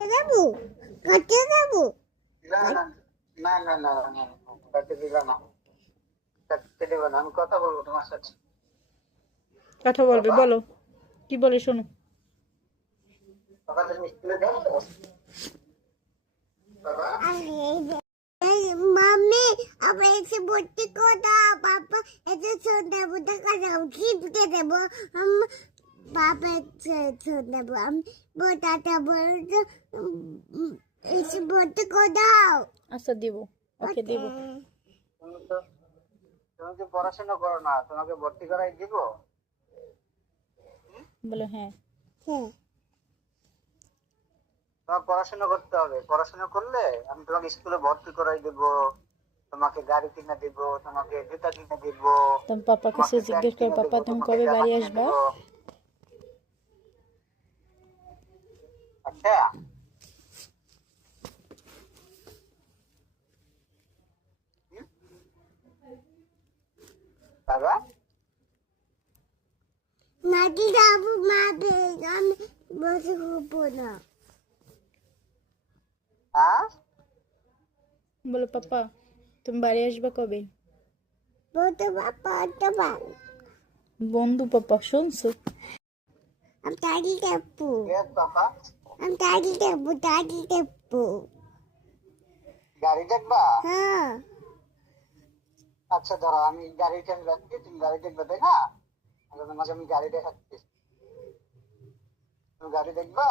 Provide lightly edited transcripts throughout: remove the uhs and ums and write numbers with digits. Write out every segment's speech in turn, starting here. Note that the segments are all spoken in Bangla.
দেবো কাটে দেবো না না না না না না কাটতে দিবা না, কাটতে দিবা না, আমি কথা বলবো তোমার সাথে। কথা বলবে, বাবা, বলো কি বলে শোনো। বাবা তুমি স্কুলে যাও তো? বাবা, মাম্মি আবার এসে ভর্তি কোথা পাপা এসে সন্ধ্যা বুদ্ধা কাজা খিপকে দেবো পাপা সন্ধ্যা আমি বোটাটা বলতো এসে ভর্তি কোথাও আচ্ছা দিব, ওকে দিব। তুমি তো তুমি তো পড়াশোনা করো না, তোমাকে ভর্তি করাই দিব? বলো হ্যাঁ। হ্যাঁ তোমার পড়াশোনা করতে হবে, পড়াশোনা করলে আমি তোমাকে স্কুলে ভর্তি করাই দিব, তোমাকে গাড়ি কিনে দিব, তোমাকে জুতা কিনে দিব, তুমি পাপা কাছে তোমাকে প্যান্ট জিজ্ঞেস করো, কিনে দিব, পাপা তুমি তোমাকে কবে জামা বাড়ি কিনে আসবা? দিব। আচ্ছা, হুম? বাবা, নাকি যাবো মাবে আমি বসে ঘুরবো না হ্যাঁ বলো পাপা তুমি বাড়ি আসবা কবে? বলতে বাবা তো বাবা বন্ধু পাপা শুনছো? আমি তাড়ি যাবো ইয়েস বাবা, আমি তাড়ি যাবো গাড়ি দেখবা? হ্যাঁ আচ্ছা ধরো আমি গাড়িটা রাখছি, তুমি গাড়ি দেখবে তাই না? মাঝে আমি গাড়ি দেখাচ্ছি, তুমি গাড়ি দেখবা?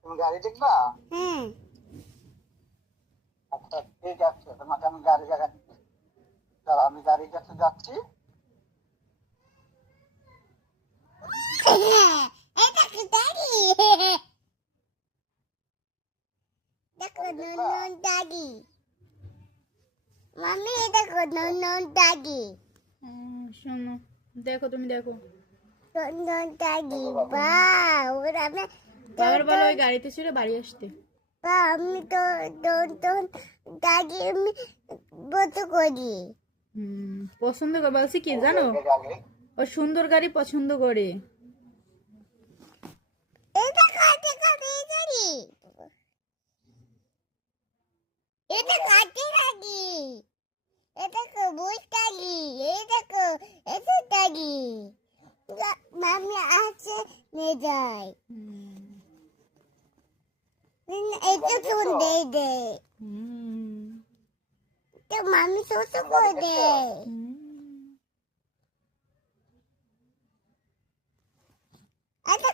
তুমি গাড়ি দেখবা? হ্যাঁ আচ্ছা ঠিক আছে, তোমাকে আমি গাড়ি দেখাচ্ছি। চলো আমি গাড়ির কাছে যাচ্ছি। এটা কি দাদি দেখো নন দাদি মাম্মি দেখো নন দাদি শোনো, দেখো তুমি দেখো। নন দাদি বা ওরা আমি বাবার বলো ওই গাড়িতে চড়ে বাড়ি আসতে। বা আমি তো নন দাদি আমি বলতে করি পছন্দ করে বলছি কি জানো, গাড়ি ও সুন্দর গাড়ি পছন্দ করে। এটা কাটে কাটে গাড়ি এটা কাটে গাড়ি এটা কবুজ গাড়ি এটা এটা গাড়ি মামি আছে নিয়ে যায় এটা চুন দে দে তো মামি ছোট করে দে এটা